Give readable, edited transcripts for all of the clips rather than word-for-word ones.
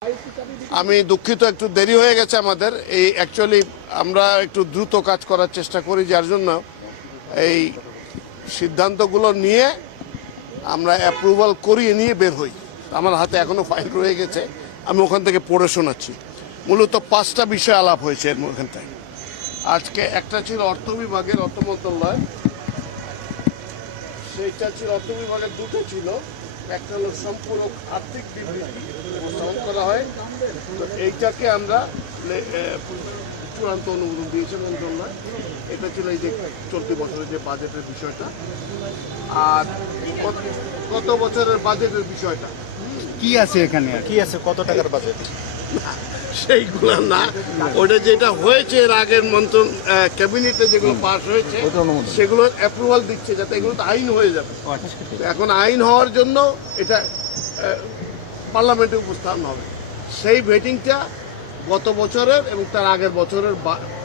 আমি দুঃখিত, একটু দেরি হয়ে গেছে আমাদের। এই অ্যাকচুয়ালি আমরা একটু দ্রুত কাজ করার চেষ্টা করি, যার জন্য এই সিদ্ধান্তগুলো নিয়ে আমরা অ্যাপ্রুভাল করিয়ে নিয়ে বের হই। আমার হাতে এখনো ফাইল রয়ে গেছে, আমি ওখান থেকে পড়ে শোনাচ্ছি। মূলত 5টা বিষয় আলাপ হয়েছে এর ওখানটায়। আজকে একটা ছিল অর্থ বিভাগের, অর্থ মন্ত্রণালয়, সেইটা ছিল অর্থ বিভাগের। দুটো ছিল, একটা হলো সম্পূরক আর্থিক বিবৃতি উপস্থাপন করা হয়, তো এইটাকে আমরা চূড়ান্ত অনুমোদন দিয়েছে মন্ত্রণালয়। এটা ছিল এই যে চলতি বছরের যে বাজেটের বিষয়টা, আর গত বছরের বাজেটের বিষয়টা কি আছে এখানে, কি আছে, কত টাকার বাজেট সেইগুলো না, ওটা যেটা হয়েছে এর আগের মন্ত্রণ ক্যাবিনেটে যেগুলো পাস হয়েছে সেগুলোর অ্যাপ্রুভাল দিচ্ছে, যাতে এগুলো তো আইন হয়ে যাবে। এখন আইন হওয়ার জন্য এটা পার্লামেন্টে উপস্থাপন হবে। সেই ভেটিংটা গত বছরের এবং তার আগের বছরের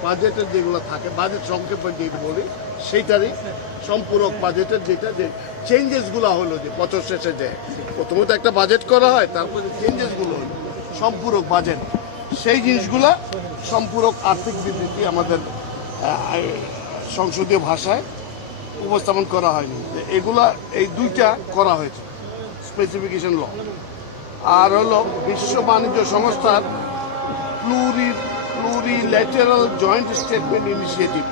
বাজেটের যেগুলো থাকে, বাজেট সংক্ষেপে যেটা বলি, সেইটারই সম্পূরক বাজেটের যেটা যে চেঞ্জেসগুলো হলো, যে বছর শেষে যে প্রথমত একটা বাজেট করা হয়, তারপরে চেঞ্জেসগুলো হলো সম্পূরক বাজেট, সেই জিনিসগুলো সম্পূরক আর্থিক বিবৃতি আমাদের সংসদীয় ভাষায় উপস্থাপন করা হয়নি। এগুলা এই দুইটা করা হয়েছে, স্পেসিফিকেশন ল। আর হলো বিশ্ব বাণিজ্য সংস্থার প্লুরিল্যাটারাল জয়েন্ট স্টেটমেন্ট ইনিশিয়েটিভ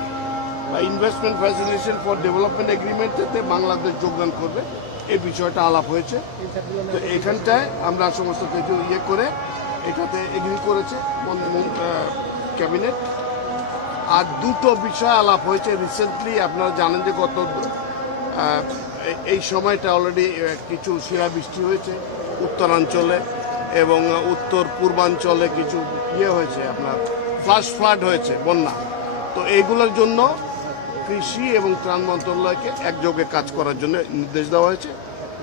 বা ইনভেস্টমেন্ট ফ্যাসিলিটেশন ফর ডেভেলপমেন্ট এগ্রিমেন্টে বাংলাদেশ যোগদান করবে, এই বিষয়টা আলাপ হয়েছে। তো এখানটায় আমরা সমস্ত কিছু করে এটাতে এগ্রি করেছে ক্যাবিনেট। আর দুটো বিষয় আলাপ হয়েছে রিসেন্টলি। আপনারা জানেন যে গত এই সময়টা অলরেডি কিছু শিলাবৃষ্টি হয়েছে উত্তরাঞ্চলে, এবং উত্তর পূর্বাঞ্চলে কিছু হয়েছে, আপনার ফ্লাড হয়েছে, বন্যা। তো এইগুলোর জন্য কৃষি এবং ত্রাণ মন্ত্রণালয়কে একযোগে কাজ করার জন্য নির্দেশ দেওয়া হয়েছে।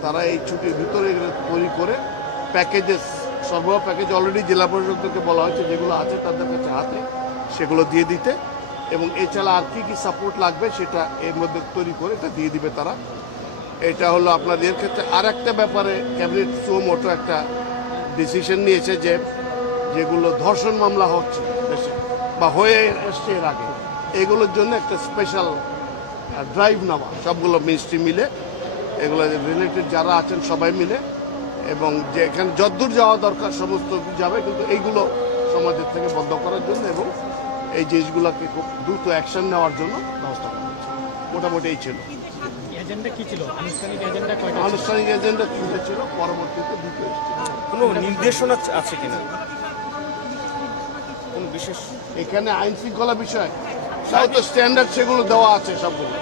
তারা এই ছুটির ভিতরে এগুলো তৈরি করে প্যাকেজেস, সরবরাহ প্যাকেজ অলরেডি জেলা পরিষদকে বলা হয়েছে, যেগুলো আছে তাদের কাছে হাতে সেগুলো দিয়ে দিতে, এবং এছাড়া আর কি সাপোর্ট লাগবে সেটা এর মধ্যে তৈরি করে এটা দিয়ে দিবে তারা। এটা হলো আপনাদের ক্ষেত্রে। আর একটা ব্যাপারে ক্যাবিনেট সুমোটো একটা ডিসিশন নিয়েছে, যে যেগুলো ধর্ষণ মামলা হচ্ছে দেশে বা হয়ে এসছে এর আগে, এগুলোর জন্য একটা স্পেশাল ড্রাইভ নেওয়া, সবগুলো মিনিস্ট্রি মিলে, এগুলো রিলেটেড যারা আছেন সবাই মিলে, এবং যে এখানে যদ্দূর যাওয়া দরকার সমস্ত যাবে, কিন্তু এইগুলো সমাজের থেকে বন্ধ করার জন্য এবং এই জিনিসগুলোকে খুব দ্রুত অ্যাকশন নেওয়ার জন্য ব্যবস্থা করা হচ্ছে। মোটামুটি এই ছিল আনুষ্ঠানিক এজেন্ডা। 3টে ছিল, পরবর্তীতে 2টো এসেছে। কোনো নির্দেশনা আছে কিনা, কোন বিশেষ এখানে আইন শৃঙ্খলা বিষয় তো স্ট্যান্ডার্ড সেগুলো দেওয়া আছে সবগুলো।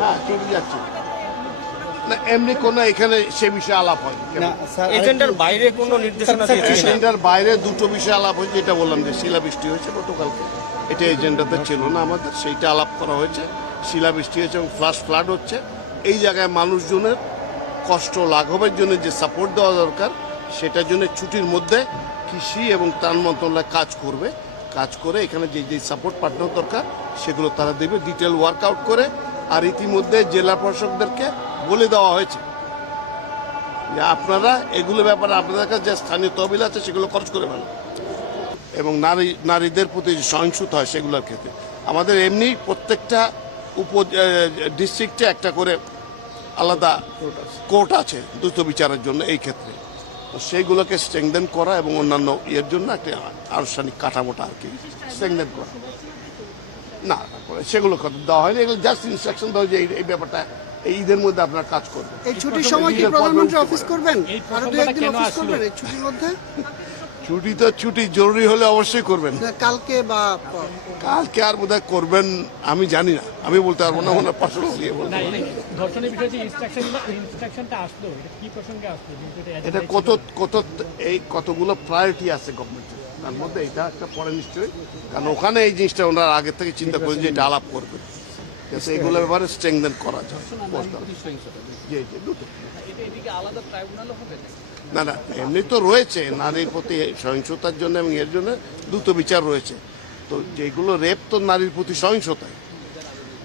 হ্যাঁ, চলে যাচ্ছে না, এমনি কোনো এখানে সে বিষয়ে আলাপ হয় না। এজেন্ডার বাইরে কোনো নির্দেশনা, এজেন্ডার বাইরে দুটো বিষয় আলাপ হয়েছে, যেটা বললাম যে শিলাবৃষ্টি হয়েছে গতকালকে, এটা এজেন্ডাতে ছিল না আমাদের, সেইটা আলাপ করা হয়েছে। শিলাবৃষ্টি হয়েছে এবং ফ্লাড হচ্ছে, এই জায়গায় মানুষজনের কষ্ট লাঘবের জন্য যে সাপোর্ট দেওয়া দরকার, সেটার জন্য ছুটির মধ্যে কৃষি এবং ত্রাণ মন্ত্রণালয় কাজ করে এখানে যে যে সাপোর্ট পাঠানোর দরকার সেগুলো তারা দেবে, ডিটেল ওয়ার্কআউট করে। আর ইতিমধ্যে জেলা প্রশাসকদেরকে বলে দেওয়া হয়েছে যে আপনারা এগুলো ব্যাপারে আপনাদের কাছে যে স্থানীয় তহবিল আছে সেগুলো খরচ করে ফেলেন, এবং নারীদের প্রতি যে সহিংসতা হয় সেগুলোর ক্ষেত্রে আমাদের এমনি প্রত্যেকটা ডিস্ট্রিক্টে একটা করে আলাদা কোর্ট আছে দ্রুত বিচারের জন্য এই ক্ষেত্রে। তো সেইগুলোকে স্ট্রেংথেন করা এবং অন্যান্য ইয়ের জন্য একটা আনুষ্ঠানিক কাঠামোটা আর কি স্ট্রেংথেন করা। না, সেগুলো দেওয়া হয়নি, এগুলো জাস্ট ইনস্ট্রাকশন দেওয়া যে এই ব্যাপারটা এই ঈদের মধ্যে আপনার কাজ করবেন। এই ছুটির সময় কি প্রধানমন্ত্রী অফিস করবেন? আরো 2-1 দিন অফিস করবেন এই ছুটির মধ্যে? ছুটি তো ছুটি, জরুরি হলে অবশ্যই করবেন। কালকে বা কালকে আর বোধহয় করবেন আমি জানি না, আমি বলতে পারবো না, ওনার পার্সোনাল ইয়ে বলতে পারবো। এটা কতগুলো প্রায়োরিটি আছে গভর্নমেন্টের, তার মধ্যে এটা একটা পরে নিশ্চয়ই, কারণ ওখানে এই জিনিসটা ওনারা আগে থেকে চিন্তা করে যে এটা আলাপ করবে, এগুলোর ব্যাপারে স্ট্রেংথেন করা যায়। দুটো না, এমনি তো রয়েছে নারীর প্রতি সহিংসতার জন্য এবং এর জন্য দ্রুত বিচার রয়েছে। তো যেগুলো রেপ তো নারীর প্রতি সহিংসতায়,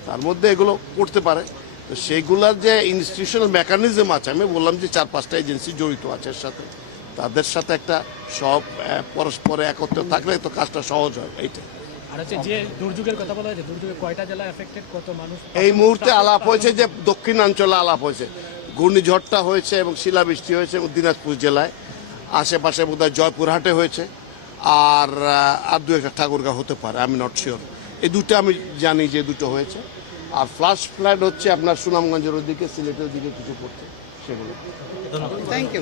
তার মধ্যে এগুলো করতে পারে। তো সেইগুলার যে ইনস্টিটিউশনাল মেকানিজম আছে, আমি বললাম যে 4-5টা এজেন্সি জড়িত আছে এর সাথে, তাদের সাথে একটা সব পরস্পরে একত্র থাকলে তো কাজটা সহজ হয় এইটা। আর হচ্ছে যে দুর্যোগের কথা বলা হয়েছে, দুর্যোগে কয়টা জেলা এফেক্টেড, কত মানুষ? এই মুহূর্তে আলাপ হয়েছে যে দক্ষিণাঞ্চলে আলাপ হয়েছে, ঘূর্ণিঝড়টা হয়েছে এবং শিলাবৃষ্টি হয়েছে দিনাজপুর জেলায়, আশেপাশে বোধহয় জয়পুরহাটে হয়েছে, আর দু একটা ঠাকুরগাঁও হতে পারে, আমি নট শিওর। এই দুটো আমি জানি যে দুটো হয়েছে। আর ফ্লাশ ফ্লাড হচ্ছে আপনার সুনামগঞ্জের ওদিকে, সিলেটের দিকে কিছু পড়ছে সেগুলো। Thank you.